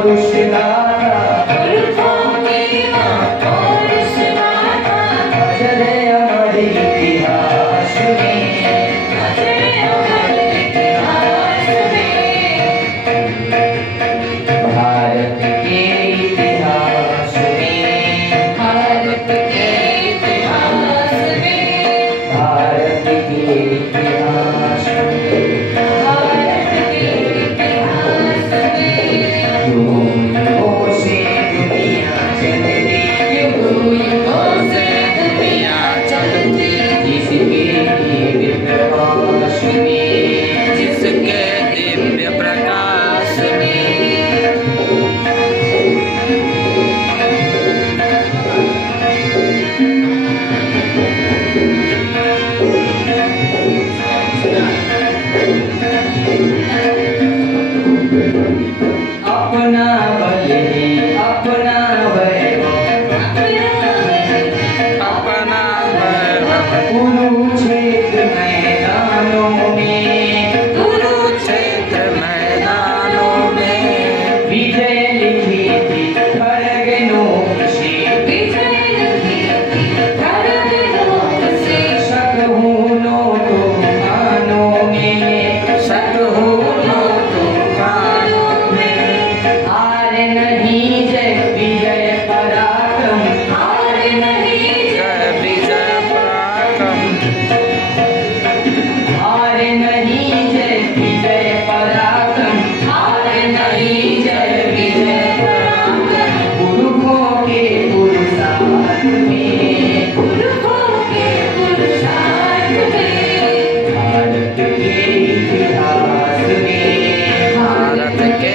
पौरुष गाथा अजर अमर इतिहास में भारत के इतिहास में भारत के इतिहास युगों से दुनिया चलती जिसके दिव्य प्रकाश में अपना बल ही अपना वैभव कुरुक्षेत्र मैदानों में विजय लिखी थी खड़गनों से शतहूनों तूफानों में हार नहीं जय विजय पराक्रम हार नहीं जय विजय पराक्रम पुरुषों के पुरुषार्थ में भारत के इतिहास में भारत के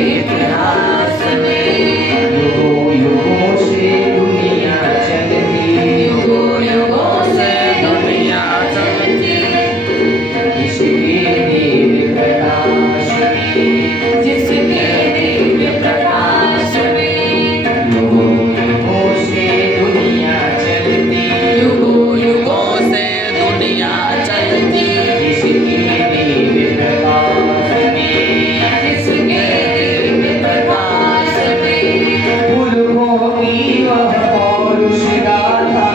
इतिहास में युगों से दुनिया चलती इसके दिव्य प्रकाश में युगों से दुनिया चलती इसके दिव्य प्रकाश में पुरखों की वह पौरुष गाथा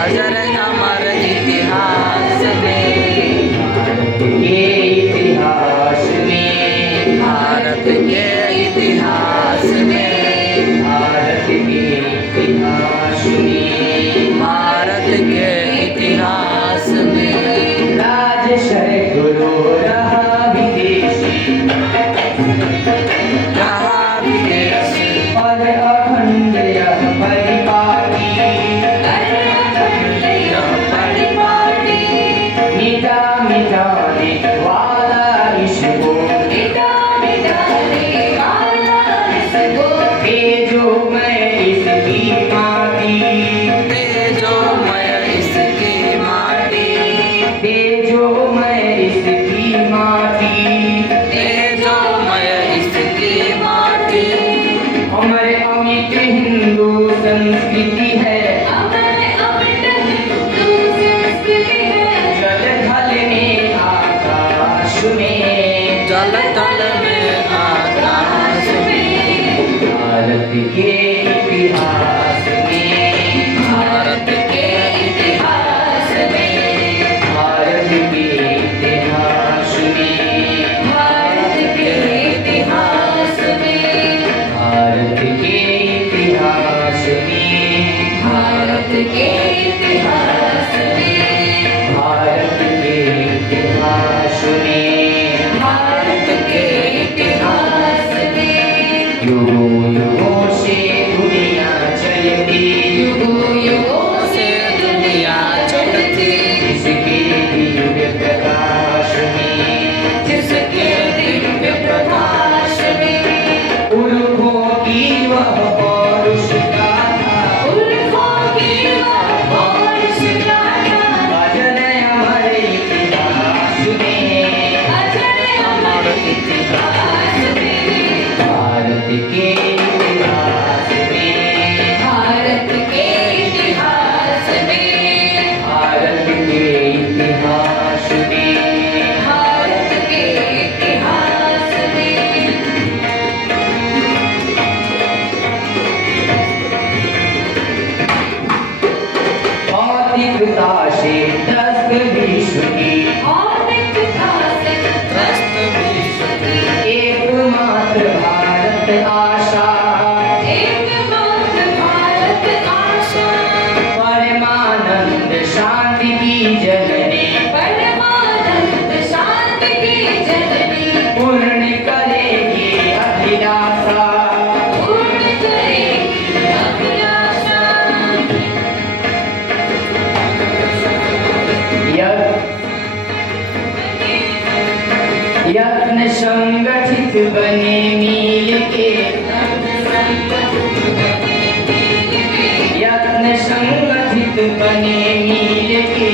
अजर अमर इतिहास में भारत के इतिहास में राजशय गुरु रहा विदेशी पद अखंड यह परिपाटी मिटाने वाला इसको तेजोमय इसकी माटी हमारे अमित हिंदू संस्कृति है जल थल में आकाश में भारत के इतिहास में भारत के इतिहास युगों से दुनिया चलती जिसके दिव्य प्रकाश में पुरखों की वह पौरुष गाथा अजर अमर इतिहास में भारत के संगठित बने मिल के, यत्न संगठित बने मिल के,